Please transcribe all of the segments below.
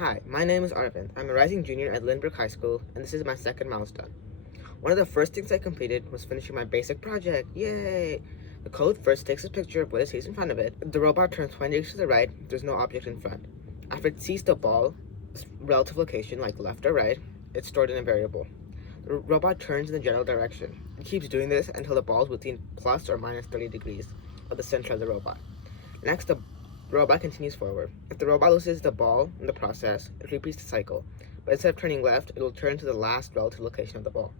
Hi, my name is Aravind. I'm a rising junior at Lindbergh High School, and this is my second milestone. One of the first things I completed was finishing my basic project. Yay! The code first takes a picture of what it sees in front of it. The robot turns 20 degrees to the right, there's no object in front. After it sees the ball's relative location, like left or right, it's stored in a variable. The robot turns in the general direction. It keeps doing this until the ball is within plus or minus 30 degrees of the center of the robot. Next, the robot continues forward. If the robot loses the ball in the process, it repeats the cycle. But instead of turning left, it will turn to the last relative location of the ball.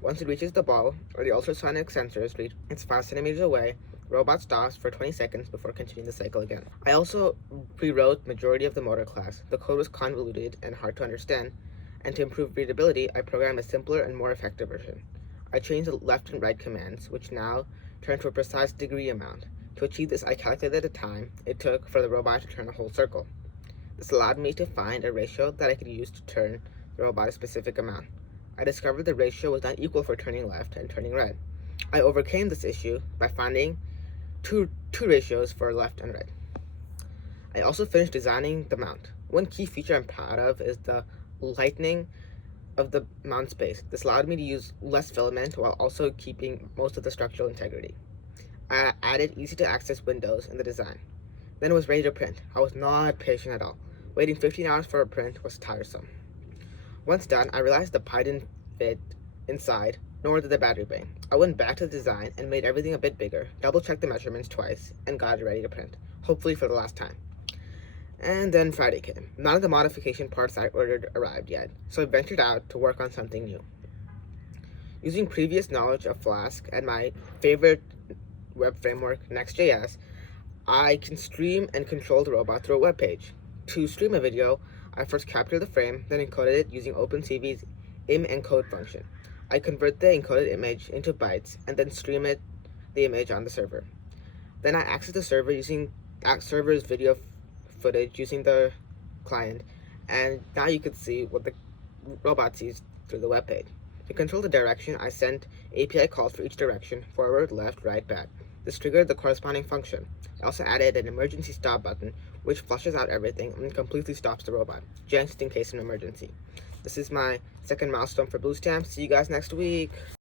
Once it reaches the ball, or the ultrasonic sensors reach it's 5 centimeters away, the robot stops for 20 seconds before continuing the cycle again. I also rewrote majority of the motor class. The code was convoluted and hard to understand, and to improve readability, I programmed a simpler and more effective version. I changed the left and right commands, which now turn to a precise degree amount. To achieve this, I calculated the time it took for the robot to turn a whole circle. This allowed me to find a ratio that I could use to turn the robot a specific amount. I discovered the ratio was not equal for turning left and turning right. I overcame this issue by finding two ratios for left and right. I also finished designing the mount. One key feature I'm proud of is the lightening of the mount space. This allowed me to use less filament while also keeping most of the structural integrity. I added easy-to-access windows in the design. Then it was ready to print. I was not patient at all. Waiting 15 hours for a print was tiresome. Once done, I realized the pie didn't fit inside, nor did the battery bay. I went back to the design and made everything a bit bigger, double-checked the measurements twice, and got it ready to print, hopefully for the last time. And then Friday came. None of the modification parts I ordered arrived yet, so I ventured out to work on something new. Using previous knowledge of Flask and my favorite web framework, Next.js, I can stream and control the robot through a web page. To stream a video, I first capture the frame, then encoded it using OpenCV's im-encode function. I convert the encoded image into bytes and then stream the image on the server. Then I access the server using server's video footage using the client, and now you can see what the robot sees through the web page. To control the direction, I sent API calls for each direction: forward, left, right, back. This triggered the corresponding function. I also added an emergency stop button, which flushes out everything and completely stops the robot, just in case of an emergency. This is my second milestone for Blue Stamp. See you guys next week.